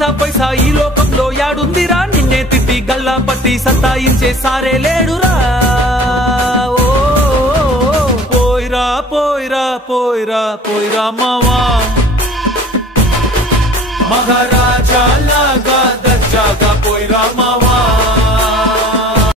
పైసా పైసా ఈ లోకంలో యాడుందిరా నిన్నే తిట్టి గల్లా పట్టి సతాయించే సారే లేడురా ఓ పోయిరా పోయిరా పోయిరా పోయిరా మావా మహారాజా లాగా దచ్చాగా పోయిరా మావా